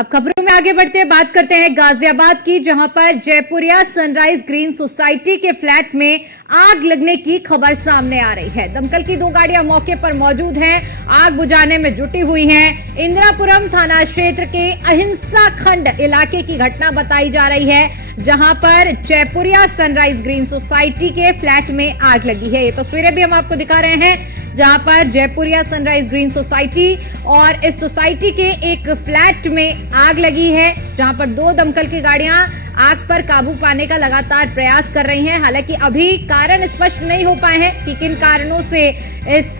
अब खबरों में आगे बढ़ते हैं, बात करते हैं गाजियाबाद की, जहां पर जयपुरिया सनराइज ग्रीन सोसाइटी के फ्लैट में आग लगने की खबर सामने आ रही है। दमकल की 2 गाड़ियां मौके पर मौजूद हैं, आग बुझाने में जुटी हुई हैं। इंदिरापुरम थाना क्षेत्र के अहिंसा खंड इलाके की घटना बताई जा रही है, जहां पर जयपुरिया सनराइज ग्रीन सोसाइटी के फ्लैट में आग लगी है। ये तस्वीरें भी हम आपको दिखा रहे हैं, जहां पर जयपुरिया सनराइज ग्रीन सोसाइटी और इस सोसाइटी के एक फ्लैट में आग लगी है, जहां पर 2 दमकल की गाड़ियां आग पर काबू पाने का लगातार प्रयास कर रही हैं। हालांकि अभी कारण स्पष्ट नहीं हो पाए हैं कि किन कारणों से इस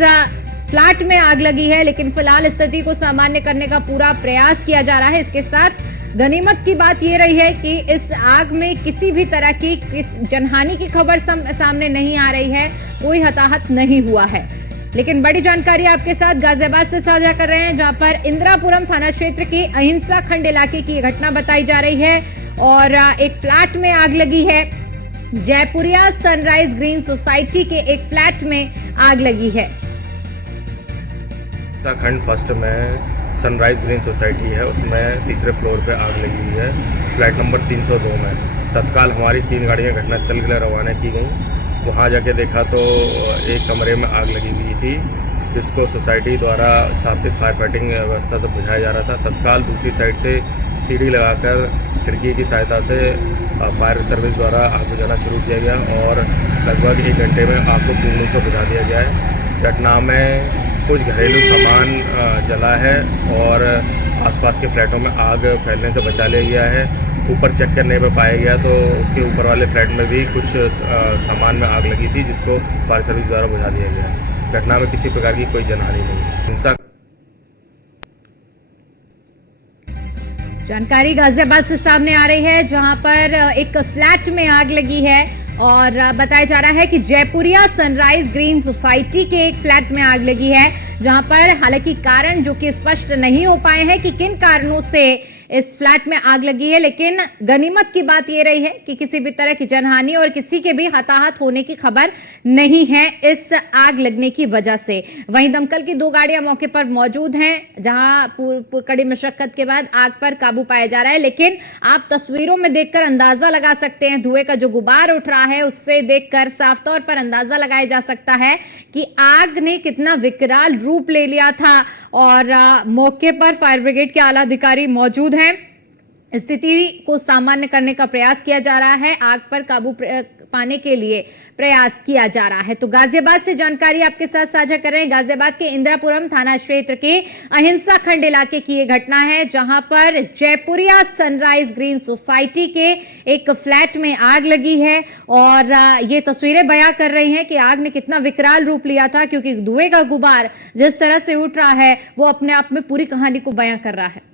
फ्लैट में आग लगी है, लेकिन फिलहाल स्थिति को सामान्य करने का पूरा प्रयास किया जा रहा है। इसके साथ गनीमत की बात यह रही है कि इस आग में किसी भी तरह की जनहानि की खबर सामने नहीं आ रही है, कोई हताहत नहीं हुआ है। लेकिन बड़ी जानकारी आपके साथ गाजियाबाद से साझा कर रहे हैं, जहां पर इंदिरापुरम थाना क्षेत्र के अहिंसा खंड इलाके की घटना बताई जा रही है और एक फ्लैट में आग लगी है। जयपुरिया सनराइज ग्रीन सोसाइटी के एक फ्लैट में आग लगी है। अहिंसा खंड फर्स्ट में सनराइज ग्रीन सोसाइटी है, उसमें तीसरे फ्लोर पे आग लगी हुई है, फ्लैट नंबर 302 में। तत्काल हमारी 3 गाड़ियां घटनास्थल के लिए रवाना की गई। वहाँ जाके देखा तो एक कमरे में आग लगी हुई थी, जिसको सोसाइटी द्वारा स्थापित फायर फाइटिंग व्यवस्था से बुझाया जा रहा था। तत्काल दूसरी साइड से सीढ़ी लगाकर खिड़की की सहायता से फायर सर्विस द्वारा आग बुझाना शुरू किया गया और लगभग 1 घंटे में आग को पूर्ण रूप से बुझा दिया गया है। घटना में कुछ घरेलू सामान जला है और आसपास के फ्लैटों में आग फैलने से बचा लिया गया है। ऊपर चेक करने पर पाया गया तो उसके ऊपर वाले फ्लैट में भी कुछ सामान में आग लगी थी, जिसको फायर सर्विस द्वारा बुझा दिया गया। घटना में किसी प्रकार की कोई जनहानि नहीं। हिंसा जानकारी गाजियाबाद से सामने आ रही है, जहां पर एक फ्लैट में आग लगी है और बताया जा रहा है कि जयपुरिया सनराइज ग्रीन सोसाइटी के एक फ्लैट में आग लगी है, जहां पर हालांकि कारण जो कि स्पष्ट नहीं हो पाए हैं कि किन कारणों से इस फ्लैट में आग लगी है। लेकिन गनीमत की बात यह रही है कि किसी भी तरह की जनहानि और किसी के भी हताहत होने की खबर नहीं है इस आग लगने की वजह से। वहीं दमकल की 2 गाड़ियां मौके पर मौजूद हैं, जहां कड़ी मशक्कत के बाद आग पर काबू पाया जा रहा है। लेकिन आप तस्वीरों में देखकर अंदाजा लगा सकते हैं, धुएं का जो गुबार उठ रहा है उससे देखकर साफ तौर पर अंदाजा लगाया जा सकता है कि आग ने कितना विकराल रूप ले लिया था। और मौके पर फायर ब्रिगेड के आला अधिकारी मौजूद हैं। स्थिति को सामान्य करने का प्रयास किया जा रहा है, आग पर काबू पाने के लिए प्रयास किया जा रहा है। तो गाजियाबाद से जानकारी आपके साथ साझा कर रहे हैं। गाजियाबाद के इंदिरापुरम थाना क्षेत्र के अहिंसा खंड इलाके की ये घटना है, जहां पर जयपुरिया सनराइज ग्रीन सोसाइटी के एक फ्लैट में आग लगी है और ये तस्वीरें बयां कर रही हैं कि आग ने कितना विकराल रूप लिया था, क्योंकि धुएं का गुबार जिस तरह से उठ रहा है वो अपने आप में पूरी कहानी को बयां कर रहा है।